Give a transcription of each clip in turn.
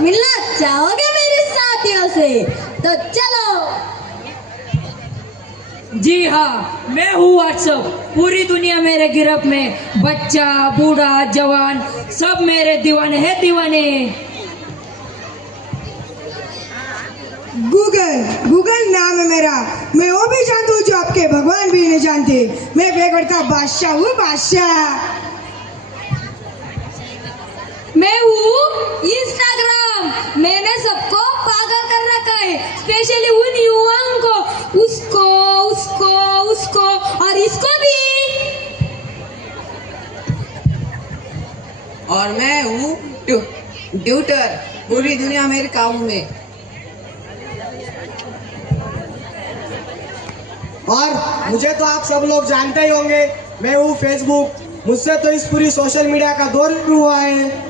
मिलना चाहोगे मेरे साथियों से? तो चलो। जी हाँ, मैं हूँ व्हाट्सअप। पूरी दुनिया मेरे गिरफ्त में, बच्चा बूढ़ा जवान सब मेरे दीवाने हैं, दीवाने। गूगल नाम है मेरा। मैं वो भी जानता हूँ जो आपके भगवान भी नहीं जानते। मैं बेगड़ का बादशाह हूँ, बादशाह। मैं हूँ इंस्टाग्राम। मैंने सबको पागल कर रखा है, स्पेशली उन युवाओं को, उसको उसको उसको और इसको भी। और मैं हूँ ट्विटर। पूरी दुनिया मेरे काबू में। और मुझे तो आप सब लोग जानते ही होंगे, मैं हूँ फेसबुक। मुझसे तो इस पूरी सोशल मीडिया का दौर भी हुआ है।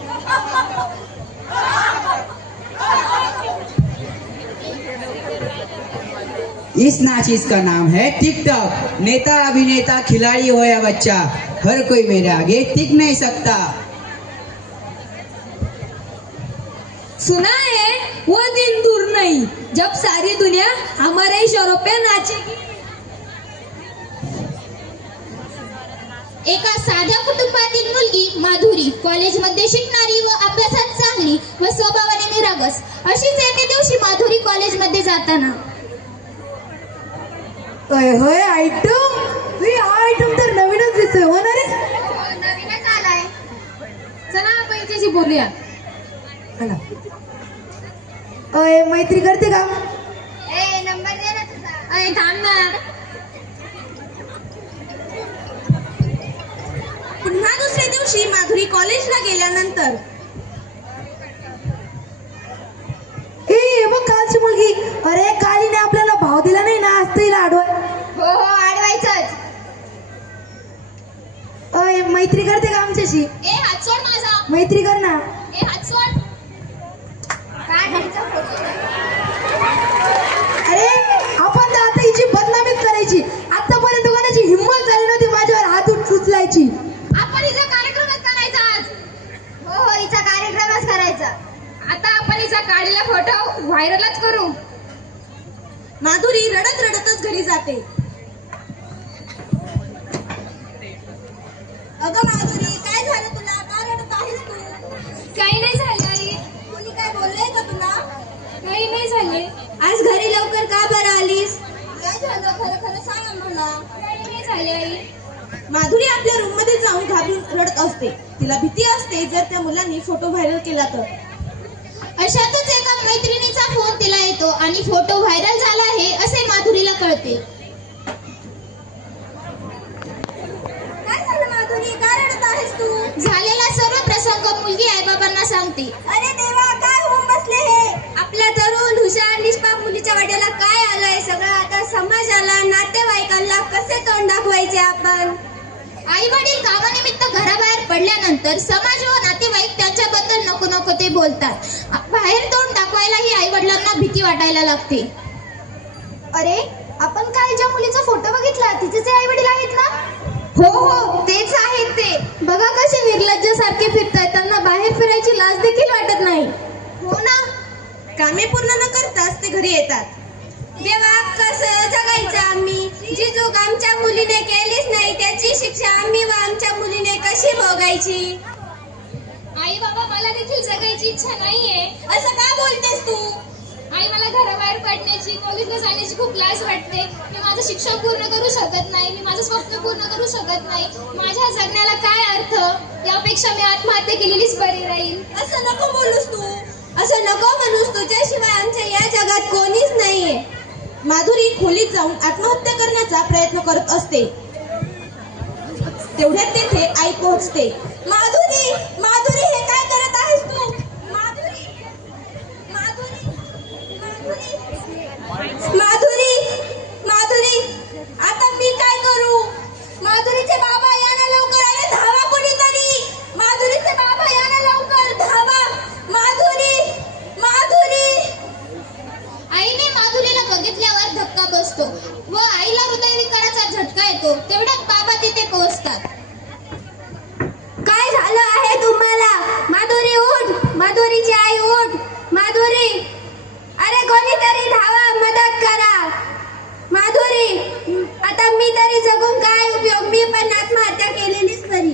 इस नाचीज का नाम है टिकटॉक। नेता अभिनेता खिलाड़ी हो या बच्चा, हर कोई मेरे आगे टिक नहीं सकता। सुना है वो दिन दूर नहीं जब सारी दुनिया हमारे इशारों पे नाचेगी। एका साध्या कुटुंबातील मुलगी माधुरी कॉलेजमध्ये शिकणारी व अभ्यासात चांगली व स्वभावाने निरागस अशीच एके दिवशी माधुरी कॉलेजमध्ये जाताना होय आयटम, हा आयटम तर नवीनच दिसतोय, हो ना रे? नवीनच आलाय. चला आपण याच्याशी बोलूया. अय मैत्री करते का? ए नंबर दे ना तुझा. अरे थांब ना. पुन्हा दुसऱ्या दिवशी माधुरी कॉलेजला गेल्यानंतर हे बघ कालची मुलगी. अरे कालीने आपल्याला भाव दिला नाही ना, आज तिला आडवा. हो आडवायचंच. अय मैत्री करते का आमच्याशी? ए हात सोड माझा. मैत्री कर ना. ए हात सोड. काय घ्यायचा फोटो? अरे आपण तर आता हिची बदनामीच करायची. आतापर्यंत कोणाची हिंमत झाली नव्हती माझ्यावर हात उचलायची. आपण हिचा कार्यक्रमच करायचा आज. हो हिचा कार्यक्रमच करायचा. आता आपण हिचा काढलेला फोटो व्हायरलच करू. माधुरी रडत रडतच घरी जाते. अगं माधुरी, काय झालं तुला? का रडत आहेस तू? काही नाही झालं आई. कोणी काय बोललंय का तुला? काही नाही झाले. आज घरी लवकर का बरं आलीस? काय झालं खरं खरं सांग मला. काही नाही झाले आई. माधुरी आपल्या रूम मध्ये जाऊन घाबरून रडत असते. तिला भीती असते जर त्या मुलांनी फोटो व्हायरल केला तर. अशातच एका मैत्रिणीचा फोन तिला येतो आणि फोटो व्हायरल झाला आहे असे माधुरीला कळते. काय झालं माधुरी? का रडत आहेस तू? झालेला सर्व प्रसंग मुलगी आईबाबांना सांगते. अरे देवा, काय होऊन बसले हे? आपल्या तरुण हुशार निष्पाप मुलीच्या वाट्याला काय आलंय? सगळं आता समाजाला, नातेवाईकांना कसे तोंड दाखवायचे आपण? आई वडील कामानिमित्त घराबाहेर पडल्यानंतर समाज व नातेवाईक त्यांच्याबद्दल नको नको ते बोलतात. बाहेर तोंड दाखवायलाही आई वडिलांना भीती वाटायला लागते. अरे आपण काय ज्या मुलीचा फोटो बघितला तिचेच आई वडील आहेत ना? हो हो तेच आहेत ते. बघा कसे निर्लज्जासारखे फिरतायत. त्यांना बाहेर फिरायची लाज देखील वाटत नाही. हो ना, कामे पूर्ण न करताच ते घरी येतात. देवा, कसं जगायचं आम्ही? जी चूक आमच्या मुलीने केलीच नाही त्याची शिक्षा आम्ही व आमच्या मुलीने कशी भोगायची? आई बाबा, मला देखील जगायची इच्छा नाहीये. असं का बोलतेस तू? आई, मला घराबाहेर पडण्याची, कॉलेजला जाण्याची खूप लाज वाटते. मी माझं शिक्षण पूर्ण करू शकत नाही. मी माझं स्वप्न पूर्ण करू शकत नाही. माझ्या जगण्याला काय अर्थ? यापेक्षा मी आत्महत्या केलेलीच बरी राहील. असं नको बोलूस तू. असं नको म्हणूस. तुझ्याशिवाय आमच्या या जगात कोणीच नाहीये. माधुरी खोलीत जाऊन आत्महत्या करण्याचा प्रयत्न करत असते. तेवढ्यात तेथे आई पोहोचते. माधुरी, माधुरी, हे काय करत आहेस तू? माधुरी, माधुरी, माधुरी, माधुरी, माधुरी, आता मी काय करू? माधुरीचे बाबा या ना लवकर. अरे धावा कोणीतरी. माधुरीचे बाबा या ना लवकर, धावा. माधुरी, माधुरी. आईने माधुरीला बघितल्यावर धक्का बसतो व आईला हृदयविकाराचा झटका येतो. तेवढ्यात बाबा तिथे पोहोचतात. काय झालं आहे तुम्हाला? माधुरी, अरे कोणीतरी धावा, मदत करा. माधुरी, आता मी तरी जगून काय उपयोग, मी पण आत्महत्या केलेलीच बरी.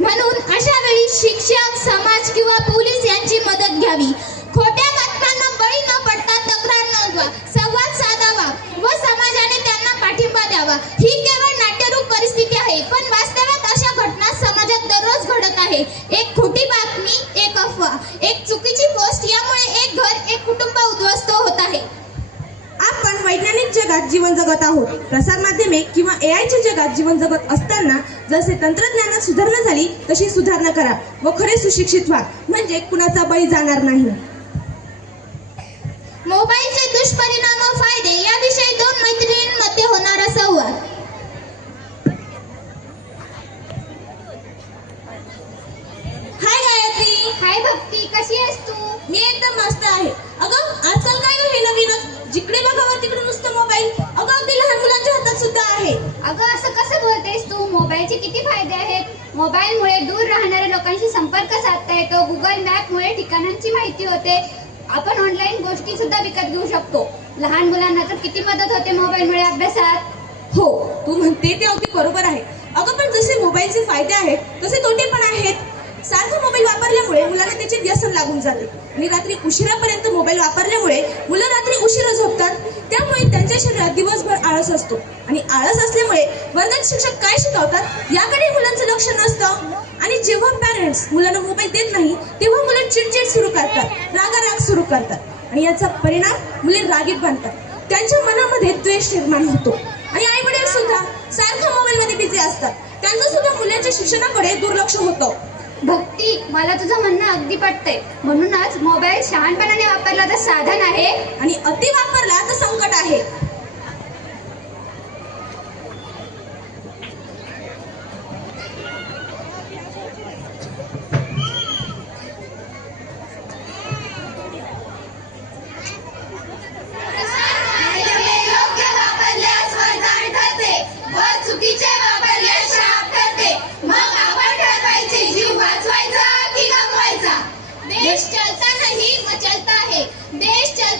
म्हणून अशा वेळी शिक्षक, समाज किंवा पोलीस यांची मदत घ्यावी. खोट्या घटनांना बळी न पडता तक्रार नोंदवा, संवाद साधावा व समाजाने त्यांना पाठिंबा द्यावा. ही केवळ नाट्यरूप परिस्थिती आहे, पण वास्तवात अशा घटना समाजात दररोज घडत आहे. एक खोटी बातमी, एक अफवा, एक चुकीची पोस्ट यामुळे एक घर, एक कुटुंब उद्ध्वस्त होत आहे. आपण वैज्ञानिक जगात जीवन जगत आहोत. प्रसार माध्यमे किंवा एआयच्या जगात जीवन जगत असताना जसे तंत्रज्ञानात सुधारणा झाली तशी सुधारणा करा व खरे सुशिक्षित व्हा, म्हणजे कुणाचा बळी जाणार नाही. मोबाईलचे दुष्परिणाम व फायदे याविषयी दोन मैत्रिणींमध्ये होणारा संवाद. हाय गायत्री. हाय भक्ती, कशी आहेस तू? मी एकदम मस्त आहे. अगं आजकाल काय हे नवीनच, जिकडे बघावं तिकडे नुसतं मोबाईल. अगं अगदी लहान मुलांच्या हातात सुद्धा आहे. अगं असं कसं बोलतेस तू? मोबाईलचे किती फायदे आहेत. मोबाईलमुळे दूर राहणाऱ्या लोकांशी संपर्क साधता येतो. गुगल मॅपमुळे ठिकाणांची माहिती होते. आपण ऑनलाईन गोष्टी सुद्धा विकत घेऊ शकतो. लहान मुलांना तर किती मदत होते मोबाईलमुळे अभ्यासात. हो, तू म्हणते ते अगदी बरोबर आहे. अगं पण जसे मोबाईलचे फायदे आहेत तसे तोटे पण आहेत. सारखं मोबाईल वापरल्यामुळे मुलांना त्याचे व्यसन लागून जाते आणि रात्री उशिरापर्यंत मोबाईल वापरल्यामुळे मुलं रात्री उशिरा झोपतात. त्यामुळे त्यांच्या शरीरात दिवसभर आळस असतो आणि आळस असल्यामुळे वर्गात शिक्षक काय शिकवतात याकडे मुलांचं लक्ष नसतं. आणि जेव्हा पॅरेंट्स मुलांना मोबाईल देत नाही तेव्हा मुलं चिडचिड सुरू करतात, रागाराग सुरू करतात आणि याचा परिणाम मुले रागीट बनतात. त्यांच्या मनामध्ये द्वेष निर्माण होतो आणि आई वडील सुद्धा सारखं मोबाईलमध्ये बिझी असतात. त्यांचं सुद्धा मुलांच्या शिक्षणाकडे दुर्लक्ष होतं. भक्ती, मला तुझं म्हणणं अगदी पटतंय. म्हणूनच मोबाईल शहाणपणाने वापरला तर साधन आहे आणि अति वापरला तर संकट आहे. योग्य वापरल्यास वरदान ठरते व चुकीचे वापरल्यास शाप ठरते. मग आपण ठरवायचे, जीव वाचवायचा की गमवायचा. देश चलता नहीं मचलता है. देश चल